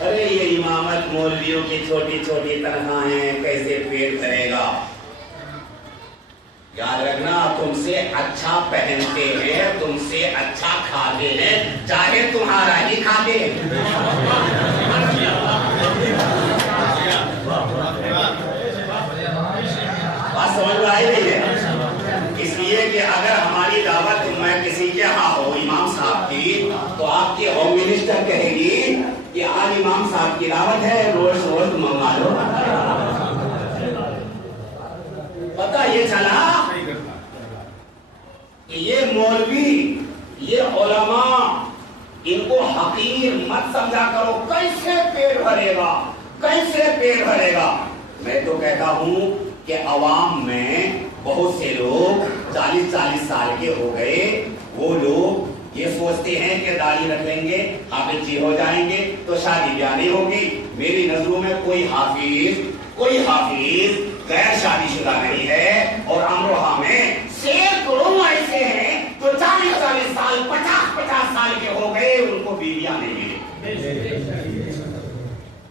ارے یہ امامت مولویوں کی چھوٹی چھوٹی تنخواہیں کیسے پیٹ بھرے گا؟ یاد رکھنا تم سے اچھا پہنتے ہیں، تم سے اچھا کھاتے ہیں، چاہے تمہارا ہی کھاتے ہیں۔ بات سمجھ میں آئی نہیں ہے؟ اس لیے کہ اگر ہماری دعوت میں کسی کے ہاں ہو امام صاحب کی، تو آپ کی ہوم منسٹر کہے گی کہ آج امام صاحب کی دعوت ہے، روز روز منگا لو۔ پتہ یہ چلا کہ یہ مولوی، یہ علماء، ان کو حقیر مت سمجھا کرو۔ کیسے پیٹ بھرے گا، کیسے پیٹ بھرے گا؟ میں تو کہتا ہوں کہ عوام میں بہت سے لوگ 40 سال کے ہو گئے، وہ لوگ یہ سوچتے ہیں کہ داڑھی رکھ لیں گے حافظ جی ہو جائیں گے تو شادی بیاہ نہیں ہوگی۔ میری نظروں میں کوئی حافظ غیر شادی شدہ نہیں ہے، اور امروہہ میں سینکڑوں ایسے ہیں جو 40 سال 50 سال کے ہو گئے، ان کو بیویاں نہیں ملی۔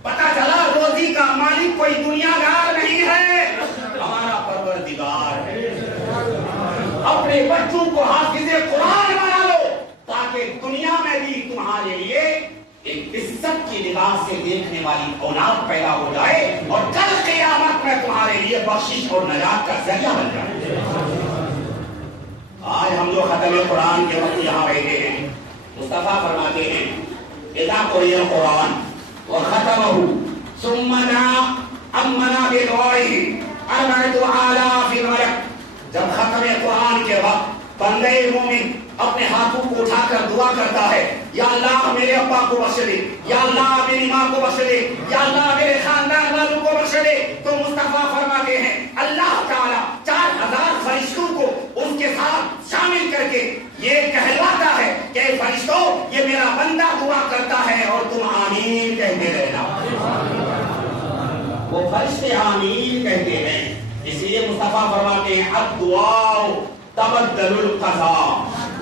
پتا چلا روزی کا مالک کوئی دنیا دار نہیں ہے، ہمارا پروردگار ہے۔ اپنے بچوں کو حافظ قرآن بنا لو تاکہ دنیا میں بھی تمہارے لیے ایک عزت کی نگاہ سے دیکھنے والی اولاد پیدا ہو جائے، اور کل قیامت میں تمہارے لیے بخشش اور نجات کا ذریعہ بن جائے۔ آج ہم جو ختم قرآن کے وقت یہاں بیٹھے ہیں، مصطفیٰ فرماتے ہیں اذا قرئ القرآن وختمه ثم امنا بدعائه 4000 ملک۔ جب ختم قرآن کے وقت بندے مومن اپنے ہاتھوں کو اٹھا کر دعا کرتا ہے، یا اللہ میرے ابا کو بخش دے، یا اللہ میری ماں کو بخش دے، یا اللہ میرے خاندان والوں کو بخش دے، تو مصطفیٰ فرماتے ہیں اللہ تعالیٰ 4000 فرشتوں کو اس کے ساتھ شامل کر کے یہ کہلواتا ہے کہ اے فرشتوں، یہ میرا بندہ دعا کرتا ہے اور تم آمین کہتے رہنا۔ وہ فرشتے آمین کہتے ہیں، اس لیے مصطفیٰ فرماتے ہیں الدعاء تبدل القضاء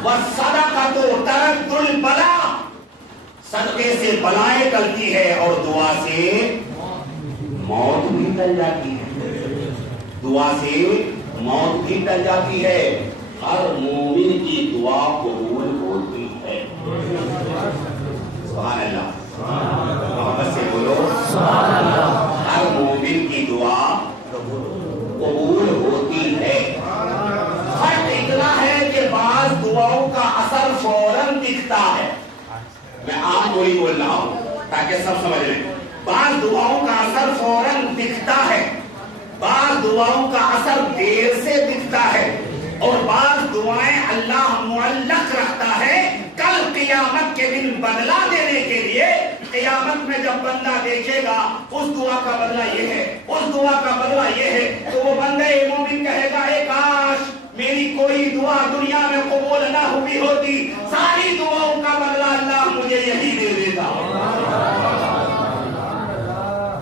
والصدقۃ ترد البلاء۔ صدقے سے بلائیں ٹلتی ہے اور دعا سے موت بھی ٹل جاتی ہے، دعا سے موت بھی ٹل جاتی ہے۔ ہر مومن کی دعا قبول ہوتی ہے۔ سبحان اللہ، محبت سے بولو سبحان اللہ۔ ہر مومن کی دعا قبول ہوتی ہے۔ فرق اتنا ہے کہ بعض دعاؤں کا اثر فوراً دکھتا ہے۔ میں عام بولی بول رہا ہوں تاکہ سب سمجھ لیں۔ بعض دعاؤں کا اثر فوراً دکھتا ہے، بعض دعاؤں کا اثر دیر سے دکھتا ہے، اور بعض دعائیں اللہ معلق رکھتا ہے کل قیامت کے دن بدلہ دینے کے لیے۔ قیامت میں جب بندہ دیکھے گا اس دعا کا بدلہ یہ ہے، اس دعا کا بدلہ یہ ہے، تو وہ بندہ مومن کہے گا اے کاش میری کوئی دعا دنیا میں قبول نہ ہوئی ہوتی، ساری دعاؤں کا بدلہ اللہ مجھے یہی دے دیتا۔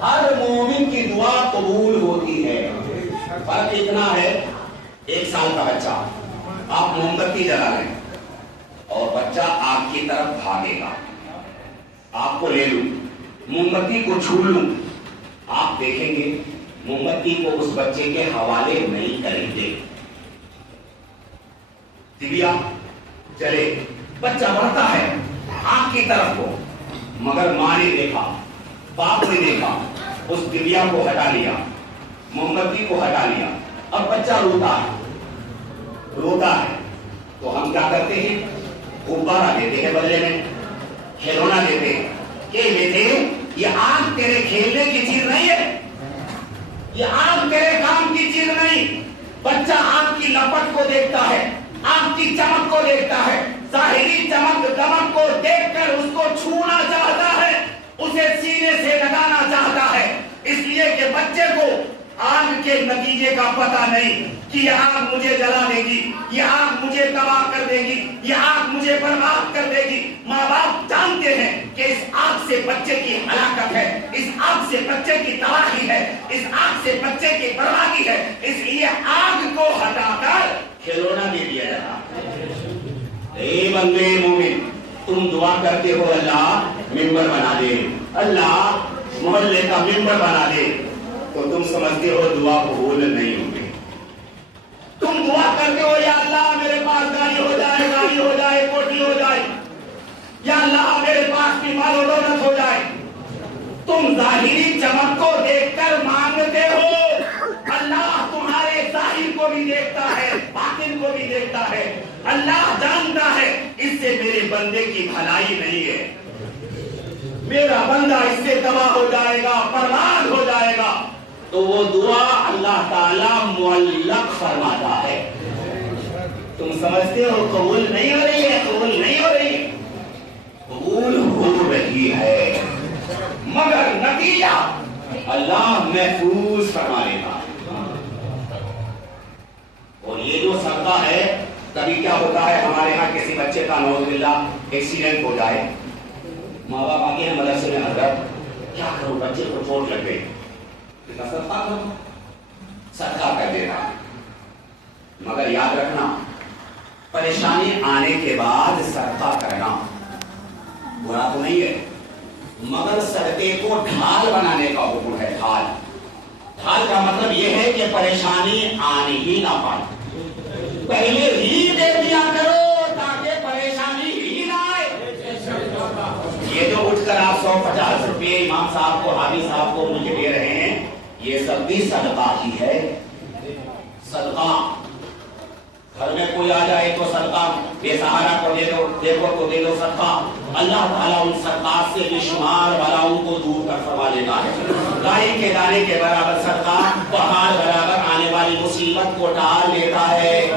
ہر مومن کی دعا قبول ہوتی ہے۔ فرق اتنا ہے، 1 سال کا بچہ آپ موم بتی جلا لیں اور بچہ آپ کی طرف بھاگے گا، آپ کو لے لوں، موم بتی کو چھو لوں، آپ دیکھیں گے موم بتی کو اس بچے کے حوالے نہیں کریں گے۔ دیا چلے، بچہ بڑھتا ہے آنکھ کی طرف کو، مگر ماں نے دیکھا، باپ نے دیکھا، اس دیا کو ہٹا لیا، موم بتی کو ہٹا لیا، اب بچہ روتا ہے تو ہم کیا کرتے ہیں؟ غبارہ دیتے ہیں بدلے میں، کھلونا دیتے ہیں کہ بیٹے یہ آگ تیرے کھیلنے کی چیز نہیں ہے، یہ آگ تیرے کام کی چیز نہیں۔ بچہ آگ کی لپٹ کو دیکھتا ہے، آگ کی چمک کو دیکھتا ہے، ظاہری چمک دمک کو دیکھ کر اس کو چھونا چاہتا ہے، اسے سینے سے لگانا چاہتا ہے۔ اس لیے کہ بچے کو آگ کے نتیجے کا پتہ نہیں کہ یہ آگ مجھے جلا دے گی، یہ آگ مجھے تباہ کر دے گی، یہ آگ مجھے برباد کر دے گی۔ ماں باپ جانتے ہیں کہ اس آگ سے بچے کی ہلاکت ہے، اس آگ سے بچے کی تباہی ہے، اس آگ سے بچے کی بربادی ہے، اس لیے آگ کو ہٹا کر کھلونا دے دیا جاتا۔ اے بندے مومن، تم دعا کرتے ہو اللہ ممبر بنا دے، اللہ محلے کا ممبر بنا دے تو تم سمجھتے ہو دعا قبول نہیں ہوگی. تم دعا کرتے ہو یا اللہ میرے پاس گاڑی ہو جائے کوٹھی ہو جائے, یا اللہ میرے پاس بھی مال و دولت ہو جائے. تم ظاہری چمک کو دیکھ کر مانگتے ہو, اللہ تمہارے ظاہر کو بھی دیکھتا ہے, باطن کو بھی دیکھتا ہے. اللہ جانتا ہے اس سے میرے بندے کی بھلائی نہیں ہے, میرا بندہ اس سے تباہ ہو جائے گا, برباد ہو جائے گا. تو وہ دعا اللہ تعالیٰ معلق فرماتا ہے. تم سمجھتے ہو قبول نہیں ہو رہی ہے, قبول نہیں ہو رہی ہے, قبول ہو رہی ہے, مگر نتیجہ اللہ محفوظ فرما لے گا. اور یہ جو صدقہ ہے, کبھی کیا ہوتا ہے ہمارے یہاں کسی بچے کا نعوذ باللہ ایکسیڈنٹ ہو جائے, ماں باپ آگے ہیں مدرسے میں, حضرت کیا کروں بچے کو چوٹ لگ گئی, صدقہ کرو, صدقہ کر دینا. مگر یاد رکھنا پریشانی آنے کے بعد صدقہ کرنا برا تو نہیں ہے, مگر صدقے کو ڈھال بنانے کا حکم ہے. ڈھال کا مطلب یہ ہے کہ پریشانی آنے ہی نہ پائے, پہلے ہی دے دیا کرو تاکہ پریشانی ہی نہ آئے. یہ جو اٹھ کر آپ 150 روپے امام صاحب کو, حاجی صاحب کو مجھے دے رہے ہیں, یہ سب بھی صدقہ ہی ہے. صدقہ گھر میں کوئی آ جائے تو صدقہ, بے سہارا کو دے دو, دیکھو تو دے دو صدقہ. اللہ تعالیٰ ان صدقات سے بے شمار بلاؤں کو دور کر فرما لیتا ہے. رائی کے دانے کے برابر صدقہ پہاڑ برابر آنے والی مصیبت کو ٹال دیتا ہے.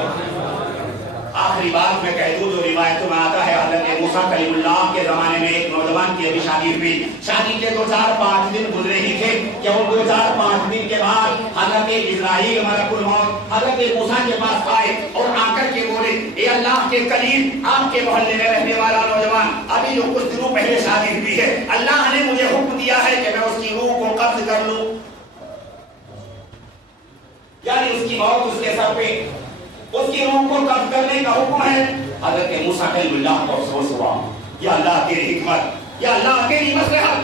آخری بات میں کہہ دوں, جو روایتوں میں آتا ہے حضرت موسیٰ کلیم اللہ کے زمانے میں ایک نوجوان کی ابھی شادی ہوئی, شادی کے 2-4-5 دن گزرے ہی تھے کہ وہ 2-4-5 دن کے بعد حضرت اسرائیل ملک الموت حضرت موسیٰ کے پاس آئے اور آ کر کے بولے, اے اللہ کے کلیم, آپ کے محلے میں رہنے والا نوجوان, ابھی جو کچھ دنوں پہلے شادی ہوئی ہے, اللہ نے مجھے حکم دیا ہے کہ میں اس کی روح کو قبض کر لوں, یعنی اس کی موت اس کے سر پہ, اس کی روح کو قبض کرنے کا حکم ہے. حضرت موسیٰ کلیم اللہ کو افسوس ہوا, یا اللہ تیری حکمت, یا اللہ تیری مصلحت,